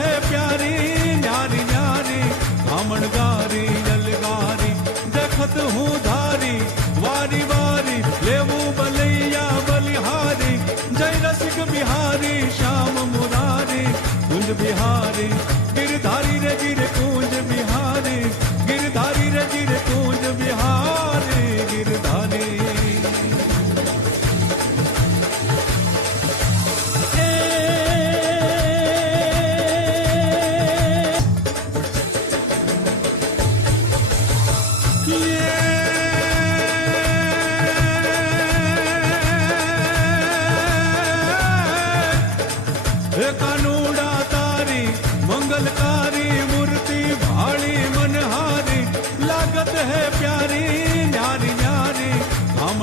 है प्यारी न्यारी न्यारी कामणगारी अलगारी देखत हूँ धारी वारी वारी लेवू बलैया बलिहारी जय रसिक बिहारी श्याम मुरारी कुंज बिहारी गिरधारी रे गिर कुंज बिहारी गिरधारी रे गिर कुंज बिहारी गिरधारी कानूड़ा तारी मंगलकारी मूर्ति भाड़ी मनहारी लागत है प्यारी